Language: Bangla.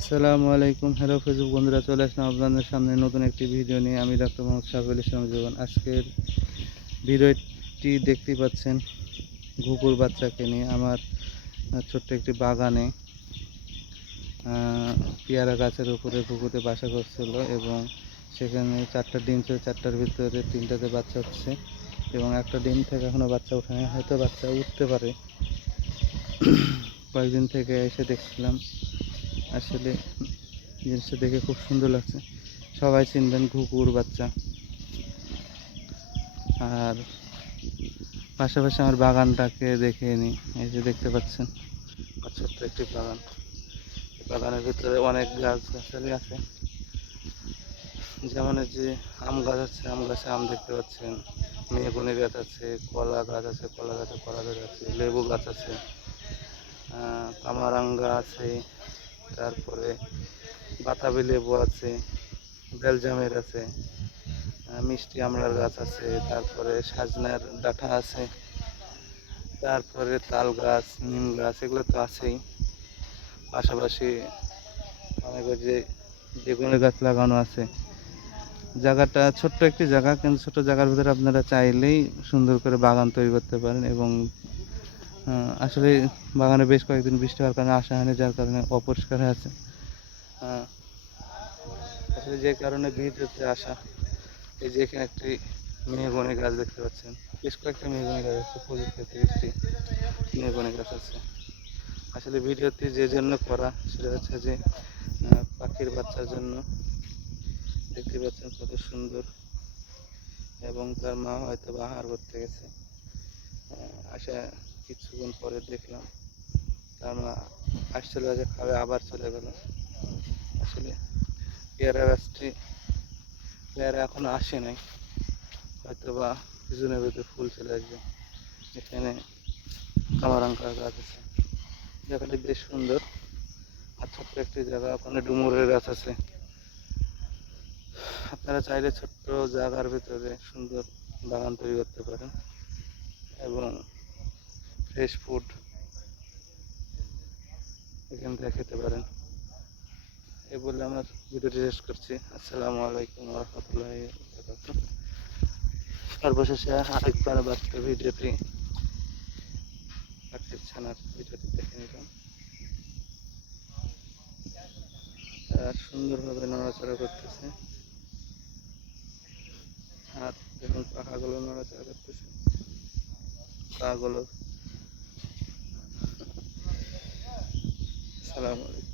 আসসালামু আলাইকুম। হ্যালো ফেসবুক বন্ধুরা, চলে আসলাম আপনাদের সামনে নতুন একটি ভিডিও নিয়ে। আমি ডাক্তার মোহাম্মদ সাইফুল ইসলাম জীবন। আজকের ভিডিওটি দেখতেই পাচ্ছেন ঘুঘুর বাচ্চাকে নিয়ে আমার ছোট্ট একটি বাগানে পেয়ারা গাছের উপরে ঘুঘুতে বাসা করছিল এবং সেখানে 4টা ডিম ছিল, 4টার ভিতরে 3টাতে বাচ্চা হচ্ছে এবং একটা ডিম থেকে এখনও বাচ্চা ওঠেনি, হয়তো বাচ্চা উঠতে পারে। কয়েকদিন থেকে এসে দেখছিলাম, আসলে জিনিসটা দেখে খুব সুন্দর লাগছে। সবাই চিনবেন ঘুঘুর বাচ্চা। আর পাশাপাশি আমার বাগানটাকে দেখে নিই। এই যে দেখতে পাচ্ছেন আমার ছোট্ট একটি বাগান। বাগানের ভিতরে অনেক গাছগাছালি আছে, যেমন এই যে আম গাছ আছে, আম গাছে আম দেখতে পাচ্ছেন, মেহগনি গাছ আছে, কলা গাছ আছে, কলা গাছে কলা ধরে আছে, লেবু গাছ আছে, কামারাঙ্গা আছে, তারপরে বাতাবি লেবু আছে, বেলজামের আছে, মিষ্টি আমড়ার গাছ আছে, তারপরে সাজনার ডাঁটা আছে, তারপরে তাল গাছ, নিম গাছ, এগুলো তো আছেই। পাশাপাশি অনেক ওই যে বেগুনের গাছ লাগানো আছে। জায়গাটা ছোট্ট একটি জায়গা, কিন্তু ছোট জায়গার ভিতরে আপনারা চাইলেই সুন্দর করে বাগান তৈরি করতে পারেন। এবং আসলে বাগানে বেশ কয়েকদিন বৃষ্টি হওয়ার কারণে আসা হয়নি, যার কারণে অপরিষ্কার হয়ে আছে। আসলে যে কারণে ভিডিওতে আসা। এই যে এখানে একটি মেহগনি গাছ দেখতে পাচ্ছেন, বেশ কয়েকটা মেহগনি গাছ আছে, 25-30টি মেহগনি গাছ আছে। আসলে ভিডিওটি যে জন্য করা সেটা হচ্ছে যে পাখির বাচ্চার জন্য। দেখতে পাচ্ছেন কত সুন্দর, এবং তার মা হয়তো আহার করতে গেছে। আসা কিছুক্ষণ পরে দেখলাম তার মা আসছিল যে খাবে, আবার চলে গেল। আসলে পেয়ারা গাছটি পেয়ারা এখনো আসে নাই, হয়তো বা কিছুদিনের ভিতরে ফুল চলে আসবে। এখানে কামারাঙ্কা গাছ আছে, জায়গাটি বেশ সুন্দর। আর ছোট্ট একটি জায়গা, ওখানে ডুমুরের গাছ আছে। আপনারা চাইলে ছোট্ট জায়গার ভিতরে সুন্দর বাগান তৈরি করতে পারেন এবং ফ্রেশ ফুড এখান থেকে খেতে পারেন। এই বলে আমার ভিডিওটি শেষ করছি। আসসালামু আলাইকুম ওয়া রাহমাতুল্লাহি ওয়া বারাকাতুহু। সর্বশেষে আরেকবার বাচ্চা ভিডিওটি পাখির ছানার ভিডিওটি দেখে নিলাম। সুন্দরভাবে নড়াচড়া করতেছে, আর দেখুন পাখাগুলো নড়াচড়া করতেছে, পাগুলো। আসসালামু আলাইকুম।